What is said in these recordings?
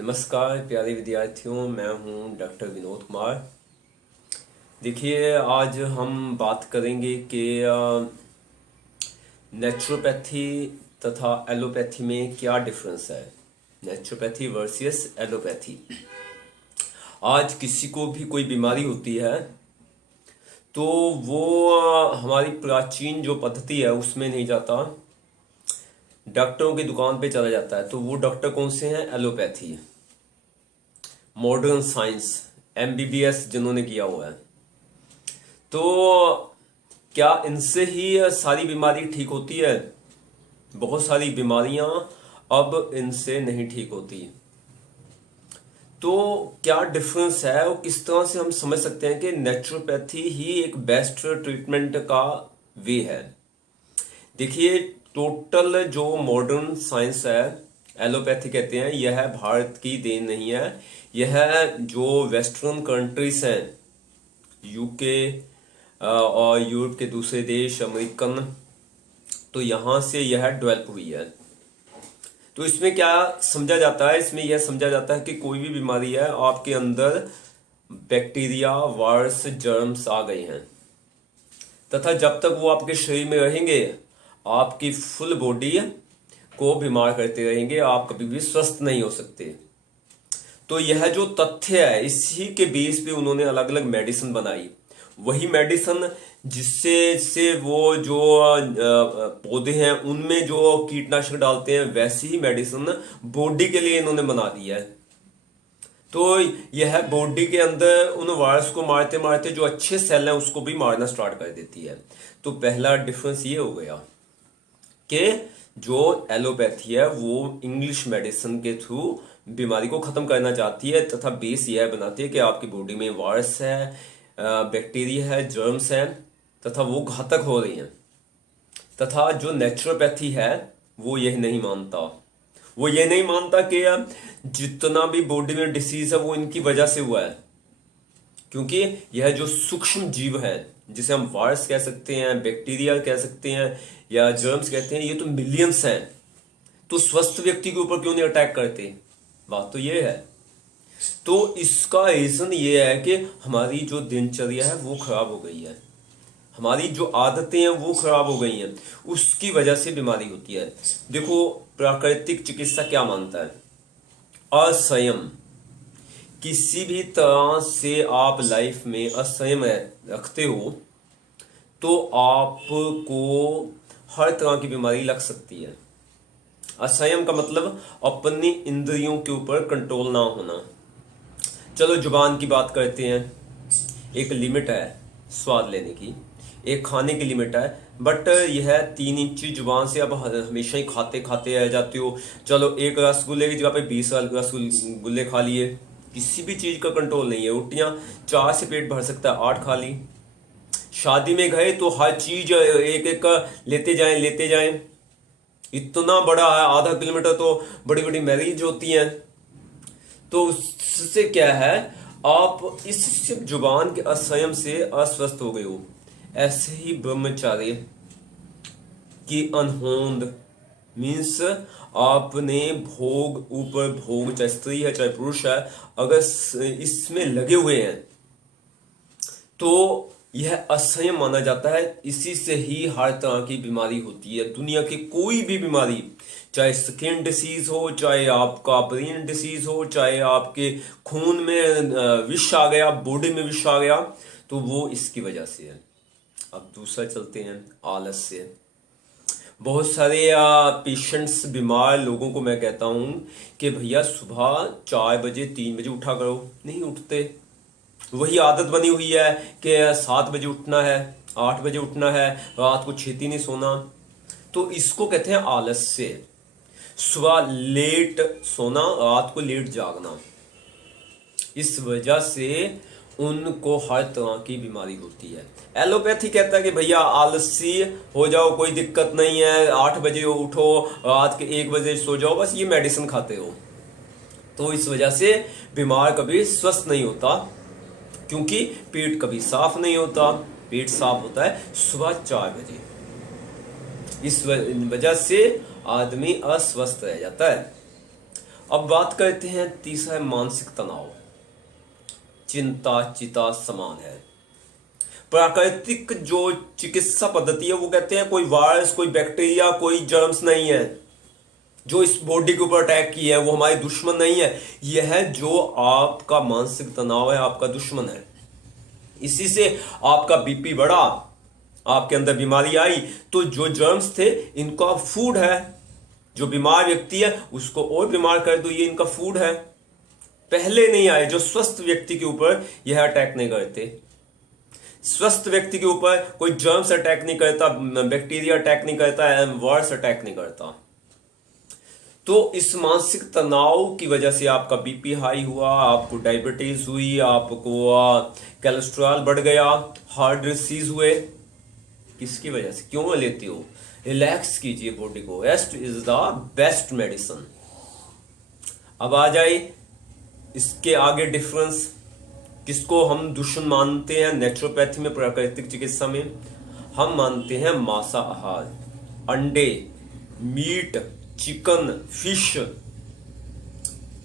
नमस्कार प्यारे विद्यार्थियों, मैं हूं डॉक्टर विनोद कुमार। देखिए, आज हम बात करेंगे कि नेचुरोपैथी तथा एलोपैथी में क्या डिफरेंस है। Naturopathy versus allopathy. आज किसी को भी कोई बीमारी होती है तो वो हमारी प्राचीन जो पद्धति है उसमें नहीं जाता, डॉक्टरों की दुकान पे चला जाता है। तो वो डॉक्टर कौन से हैं? एलोपैथी, मॉडर्न साइंस, एमबीबीएस जिन्होंने किया हुआ है। तो क्या इनसे ही सारी बीमारी ठीक होती है? बहुत सारी बीमारियां अब इनसे नहीं ठीक होती। तो क्या डिफरेंस है और किस तरह से हम समझ सकते हैं कि नेचुरोपैथी ही एक बेस्ट ट्रीटमेंट का वे है। देखिए, टोटल जो मॉडर्न साइंस है, एलोपैथी कहते हैं, यह भारत की देन नहीं है। यह जो वेस्टर्न कंट्रीज हैं, यूके और यूरोप के दूसरे देश, अमेरिकन, तो यहाँ से यह डेवलप हुई है। तो इसमें क्या समझा जाता है? इसमें यह समझा जाता है कि कोई भी बीमारी है, आपके अंदर बैक्टीरिया, वायरस, जर्म्स आ गए हैं, तथा जब तक वो आपके शरीर में रहेंगे आपकी फुल बॉडी को बीमार करते रहेंगे, आप कभी भी स्वस्थ नहीं हो सकते। तो यह जो तथ्य है, इसी के बेस पे उन्होंने अलग अलग मेडिसिन बनाई। वही मेडिसिन जिससे से वो जो पौधे हैं उनमें जो कीटनाशक डालते हैं, वैसी ही मेडिसिन बॉडी के लिए इन्होंने बना दी है। तो यह बॉडी के अंदर उन वायरस को मारते मारते जो अच्छे सेल हैं उसको भी मारना स्टार्ट कर देती है। तो पहला डिफरेंस ये हो गया कि जो एलोपैथी है वो इंग्लिश मेडिसिन के थ्रू बीमारी को खत्म करना चाहती है, तथा बेस यह बनाती है कि आपकी बॉडी में वायरस है, बैक्टीरिया है, जर्म्स हैं, तथा वो घातक हो रही हैं। तथा जो नेचुरोपैथी है वो यह नहीं मानता। वो ये नहीं मानता कि जितना भी बॉडी में डिसीज है वो इनकी वजह से हुआ है, क्योंकि यह जो सूक्ष्म जीव है, जिसे हम वायरस कह सकते हैं, बैक्टीरिया कह सकते हैं या जर्म्स कहते हैं, ये तो मिलियंस हैं। तो स्वस्थ व्यक्ति के ऊपर क्यों नहीं अटैक करते? बात तो ये है। तो इसका रीजन ये है कि हमारी जो दिनचर्या है वो खराब हो गई है, हमारी जो आदतें हैं वो खराब हो गई हैं, उसकी वजह से बीमारी होती है। देखो, प्राकृतिक चिकित्सा क्या मानता है? असंयम। किसी भी तरह से आप लाइफ में असंयम रखते हो तो आपको हर तरह की बीमारी लग सकती है। असंयम का मतलब अपनी इंद्रियों के ऊपर कंट्रोल ना होना। चलो जुबान की बात करते हैं। एक लिमिट है स्वाद लेने की, एक खाने की लिमिट है, बट यह 3 इंची जुबान से अब हमेशा ही खाते खाते रह जाते हो। चलो, एक रसगुल्ले की जगह पे 20 रसगुल्ले खा लिए। किसी भी चीज का कंट्रोल नहीं है। रोटियां 4 से पेट भर सकता है, 8 खा ली। शादी में गए तो हर चीज एक एक लेते जाएं। इतना बड़ा है, आधा किलोमीटर तो बड़ी बड़ी मैरिज होती हैं। तो उससे क्या है, आप इस सिर्फ जुबान के असंयम से अस्वस्थ हो गए हो। ऐसे ही ब्रह्मचार्य की अनहोंद मीन्स आपने भोग ऊपर भोग, चाहे स्त्री है चाहे पुरुष है, अगर इसमें लगे हुए हैं तो यह असंयम माना जाता है। इसी से ही हर तरह की बीमारी होती है। दुनिया की कोई भी बीमारी, चाहे स्किन डिसीज हो, चाहे आपका ब्रेन डिसीज हो, चाहे आपके खून में विष आ गया, बॉडी में विष आ गया, तो वो इसकी वजह से है। अब दूसरा चलते हैं, आलस्य। बहुत सारे पेशेंट्स, बीमार लोगों को मैं कहता हूं कि भैया सुबह 4 बजे 3 बजे उठा करो, नहीं उठते। वही आदत बनी हुई है कि 7 बजे उठना है, 8 बजे उठना है, रात को छेती नहीं सोना। तो इसको कहते हैं आलस्य। सुबह लेट सोना, रात को लेट जागना। इस वजह से उनको हर तरह की बीमारी होती है। एलोपैथी कहता है कि भैया आलसी हो जाओ, कोई दिक्कत नहीं है, 8 बजे उठो, रात के 1 बजे सो जाओ, बस ये मेडिसिन खाते हो। तो इस वजह से बीमार कभी स्वस्थ नहीं होता, क्योंकि पेट कभी साफ नहीं होता। पेट साफ होता है सुबह 4 बजे। इस वजह से आदमी अस्वस्थ रह जाता है। अब बात करते हैं, तीसरा है मानसिक तनाव। चिंता चिता समान है। प्राकृतिक जो चिकित्सा पद्धति है वो कहते हैं कोई वायरस, कोई बैक्टीरिया, कोई जर्म्स नहीं है जो इस बॉडी के ऊपर अटैक की है, वो हमारे दुश्मन नहीं है। यह जो आपका मानसिक तनाव है आपका दुश्मन है। इसी से आपका बीपी बढ़ा, आपके अंदर बीमारी आई, तो जो जर्म्स थे इनका फूड है। जो बीमार व्यक्ति है उसको और बीमार कर दो, ये इनका फूड है। पहले नहीं आए। जो स्वस्थ व्यक्ति के ऊपर यह अटैक नहीं करते। स्वस्थ व्यक्ति के ऊपर कोई जर्म्स अटैक नहीं करता, बैक्टीरिया अटैक नहीं करता, वायरस अटैक नहीं करता। तो इस मानसिक तनाव की वजह से आपका बीपी हाई हुआ, आपको डायबिटीज हुई, आपको कोलेस्ट्रॉल बढ़ गया, हार्ट डिसीज हुए। किसकी वजह से? क्यों लेते हो? रिलैक्स कीजिए बॉडी को। Rest is the best medicine. अब आ जाए इसके आगे डिफरेंस। किसको हम दुश्मन मानते हैं नेचुरोपैथी में, प्राकृतिक चिकित्सा में? हम मानते हैं मांसाहार, अंडे, मीट, चिकन, फिश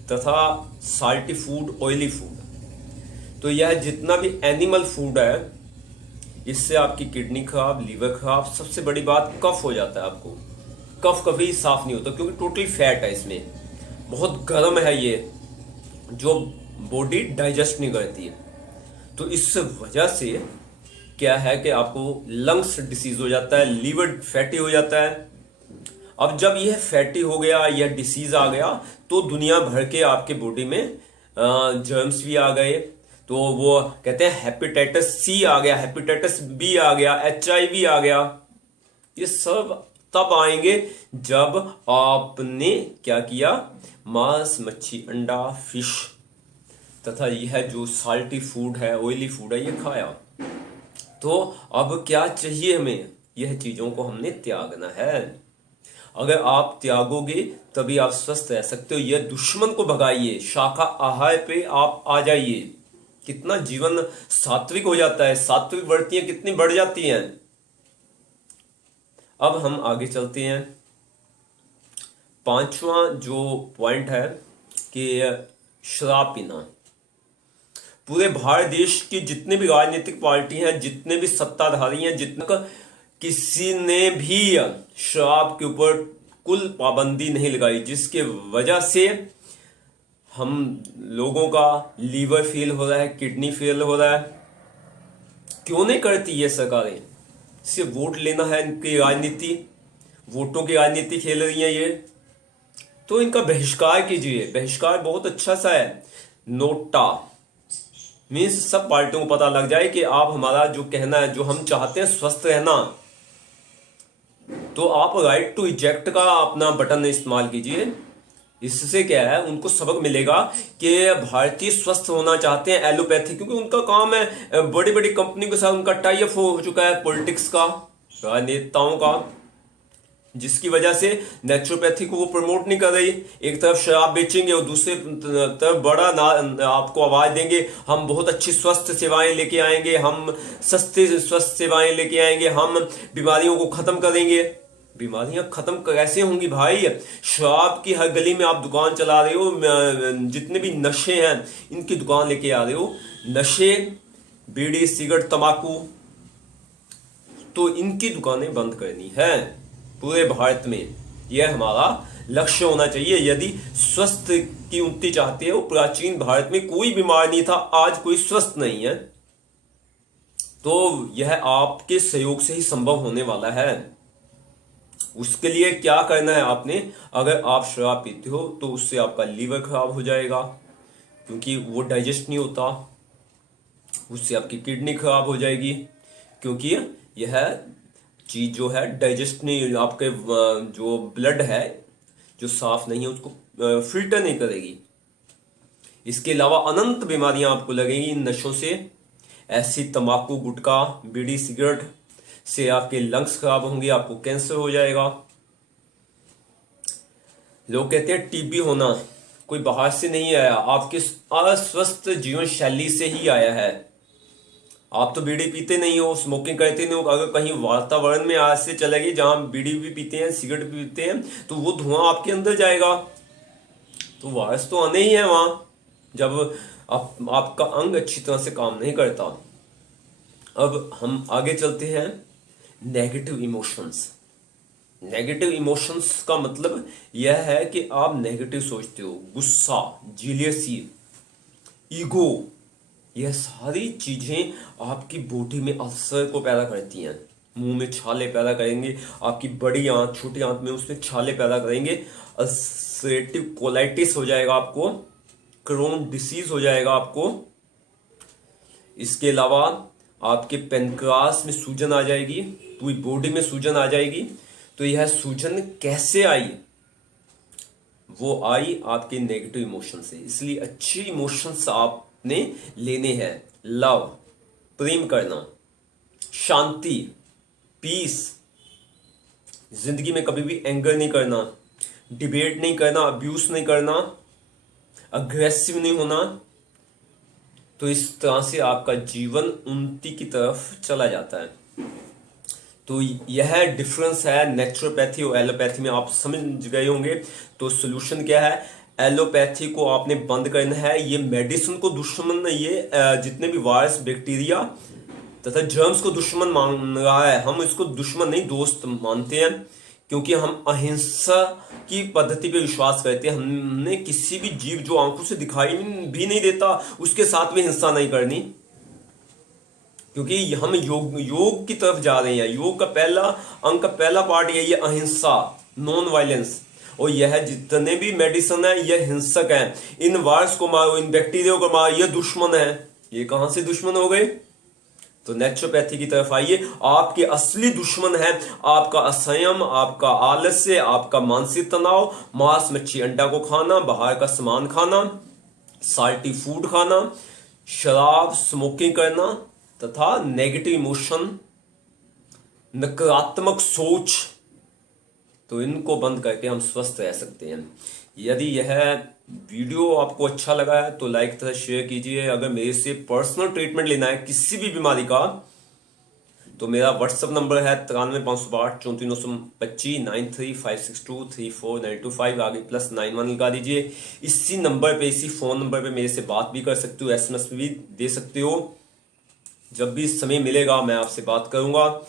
तथा साल्टी फूड, ऑयली फूड। तो यह जितना भी एनिमल फूड है इससे आपकी किडनी खराब, लीवर खराब, सबसे बड़ी बात कफ हो जाता है। आपको कफ कभी साफ नहीं होता क्योंकि टोटली फैट है इसमें, बहुत गर्म है ये, जो बॉडी डाइजेस्ट नहीं करती है। तो इस वजह से क्या है कि आपको लंग्स डिसीज हो जाता है, लीवर फैटी हो जाता है। अब जब यह फैटी हो गया, यह डिसीज आ गया, तो दुनिया भर के आपके बॉडी में जर्म्स भी आ गए। तो वो कहते हैं हेपेटाइटिस सी आ गया, हेपेटाइटिस बी आ गया, HIV आ गया। ये सब तब आएंगे जब आपने क्या किया? मांस, मच्छी, अंडा, फिश तथा यह जो साल्टी फूड है, ऑयली फूड है, ये खाया। तो अब क्या चाहिए हमें? यह चीजों को हमने त्यागना है। अगर आप त्यागोगे तभी आप स्वस्थ रह सकते हो। यह दुश्मन को भगाइए, शाखा आहार पे आप आ जाइए। कितना जीवन सात्विक हो जाता है, सात्विक वृत्तियां कितनी बढ़ जाती हैं। अब हम आगे चलते हैं। पांचवा जो पॉइंट है कि शराब पीना। पूरे भारत देश की जितने भी राजनीतिक पार्टी हैं, जितने भी सत्ताधारी हैं, जितना किसी ने भी शराब के ऊपर कुल पाबंदी नहीं लगाई, जिसके वजह से हम लोगों का लीवर फेल हो रहा है, किडनी फेल हो रहा है। क्यों नहीं करती ये सरकारें? सिर्फ वोट लेना है, इनकी राजनीति, वोटों की राजनीति खेल रही है ये। तो इनका बहिष्कार कीजिए। बहिष्कार बहुत अच्छा सा है। नोटा मीन्स सब पार्टियों को पता लग जाए कि आप हमारा जो कहना है, जो हम चाहते हैं स्वस्थ रहना, तो आप राइट टू इजेक्ट का अपना बटन इस्तेमाल कीजिए। इससे क्या है, उनको सबक मिलेगा कि भारतीय स्वस्थ होना चाहते हैं एलोपैथी, क्योंकि उनका काम है बड़ी बड़ी कंपनी के साथ उनका टाई अप हो चुका है, पॉलिटिक्स का, राजनेताओं का, जिसकी वजह से नेचुरोपैथी को वो प्रमोट नहीं कर रही। एक तरफ शराब बेचेंगे और दूसरी तरफ बड़ा आपको आवाज देंगे, हम बहुत अच्छी स्वस्थ सेवाएं लेके आएंगे, हम सस्ते स्वस्थ सेवाएं लेके आएंगे, हम बीमारियों को खत्म करेंगे। बीमारियां खत्म कैसे होंगी भाई? शराब की हर गली में आप दुकान चला रहे हो, जितने भी नशे हैं इनकी दुकान लेके आ रहे हो। नशे, बीड़ी, सिगरेट, तंबाकू, तो इनकी दुकानें बंद करनी है पूरे भारत में। यह हमारा लक्ष्य होना चाहिए। यदि स्वस्थ की उन्नति चाहते हो, प्राचीन भारत में कोई बीमार नहीं था, आज कोई स्वस्थ नहीं है, तो यह आपके सहयोग से ही संभव होने वाला है। उसके लिए क्या करना है आपने? अगर आप शराब पीते हो तो उससे आपका लीवर खराब हो जाएगा, क्योंकि वो डाइजेस्ट नहीं होता। उससे आपकी किडनी खराब हो जाएगी, क्योंकि यह चीज जो है डाइजेस्ट नहीं, आपके जो ब्लड है जो साफ नहीं है उसको फिल्टर नहीं करेगी। इसके अलावा अनंत बीमारियां आपको लगेंगी इन नशों से। ऐसी तंबाकू, गुटखा, बीड़ी, सिगरेट से आपके लंग्स खराब होंगे, आपको कैंसर हो जाएगा। लोग कहते हैं टीबी होना कोई बाहर से नहीं आया, आपके अस्वस्थ जीवन शैली से ही आया है। आप तो बीड़ी पीते नहीं हो, स्मोकिंग करते नहीं हो। अगर कहीं वातावरण में आज से चले गए जहां बीड़ी भी पीते हैं, सिगरेट भी पीते हैं, तो वो धुआं आपके अंदर जाएगा। तो वायरस तो आने ही है वहां जब आपका अंग अच्छी तरह से काम नहीं करता। अब हम आगे चलते हैं। Negative emotions. नेगेटिव इमोशंस का मतलब यह है कि आप नेगेटिव सोचते हो। गुस्सा, जेलियसी, ईगो, यह सारी चीजें आपकी बॉडी में अल्सर को पैदा करती हैं। मुंह में छाले पैदा करेंगे, आपकी बड़ी आंत छोटी आंत में उसमें छाले पैदा करेंगे, अल्सरेटिव कोलाइटिस हो जाएगा आपको, क्रोन डिसीज हो जाएगा आपको। इसके अलावा आपके पेनक्रास में सूजन आ जाएगी, पूरी बॉडी में सूजन आ जाएगी। तो यह सूजन कैसे आई? वो आई आपके नेगेटिव इमोशन से। इसलिए अच्छे इमोशंस आपने लेने हैं। लव, प्रेम करना, शांति, पीस, जिंदगी में कभी भी एंगर नहीं करना, डिबेट नहीं करना, अब्यूज नहीं करना, अग्रेसिव नहीं होना। तो इस तरह से आपका जीवन उन्नति की तरफ चला जाता है। तो यह डिफरेंस है नेचुरोपैथी और एलोपैथी में, आप समझ गए होंगे। तो सोल्यूशन क्या है? एलोपैथी को आपने बंद करना है। ये मेडिसिन को दुश्मन, ये जितने भी वायरस, बैक्टीरिया तथा जर्म्स को दुश्मन मान रहा है। हम इसको दुश्मन नहीं, दोस्त मानते हैं, क्योंकि हम अहिंसा की पद्धति पे विश्वास करते हैं। हमने किसी भी जीव जो आंखों से दिखाई भी नहीं देता उसके साथ भी हिंसा नहीं करनी, क्योंकि हम योग की तरफ जा रहे हैं। योग का पहला अंग का पहला पार्ट यही है, अहिंसा, नॉन वायलेंस। और यह जितने भी मेडिसिन है यह हिंसक है। इन वायरस को मारो, इन बैक्टीरिया को मारो, यह दुश्मन है। ये कहां से दुश्मन हो गए? तो नेचुरोपैथी की तरफ आइए। आपके असली दुश्मन है आपका असंयम, आपका आलस्य, आपका मानसिक तनाव, मांस, मच्छी, अंडा को खाना, बाहर का सामान खाना, साल्टी फूड खाना, शराब, स्मोकिंग करना तथा नेगेटिव इमोशन, नकारात्मक सोच। तो इनको बंद करके हम स्वस्थ रह सकते हैं। यदि यह वीडियो आपको अच्छा लगा है तो लाइक तथा शेयर कीजिए। अगर मेरे से पर्सनल ट्रीटमेंट लेना है किसी भी बीमारी का तो मेरा व्हाट्सएप नंबर है 93,508,34,925 93,562,34,925। आगे +91 लगा दीजिए। इसी नंबर पे, इसी फोन नंबर पे मेरे से बात भी कर सकते हो, SMS भी दे सकते हो। जब भी समय मिलेगा मैं आपसे बात करूंगा।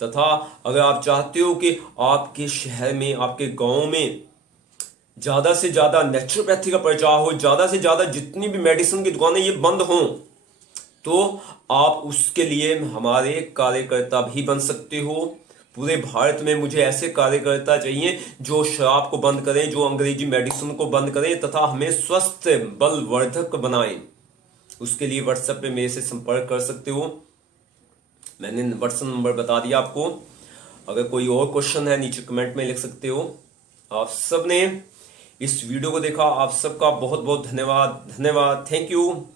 तथा अगर आप चाहते हो कि आपके शहर में, आपके गांव में ज्यादा से ज्यादा नेचुरोपैथी का प्रचार हो, ज्यादा से ज्यादा जितनी भी मेडिसिन की दुकानें ये बंद हों, तो आप उसके लिए हमारे कार्यकर्ता भी बन सकते हो। पूरे भारत में मुझे ऐसे कार्यकर्ता चाहिए जो शराब को बंद करें, जो अंग्रेजी मेडिसिन को बंद करें तथा हमें स्वस्थ बलवर्धक बनाएं। उसके लिए व्हाट्सएप पे मेरे से संपर्क कर सकते हो। मैंने व्हाट्सएप नंबर बता दिया आपको। अगर कोई और क्वेश्चन है नीचे कमेंट में लिख सकते हो। आप सब ने इस वीडियो को देखा, आप सबका बहुत बहुत धन्यवाद। Thank you.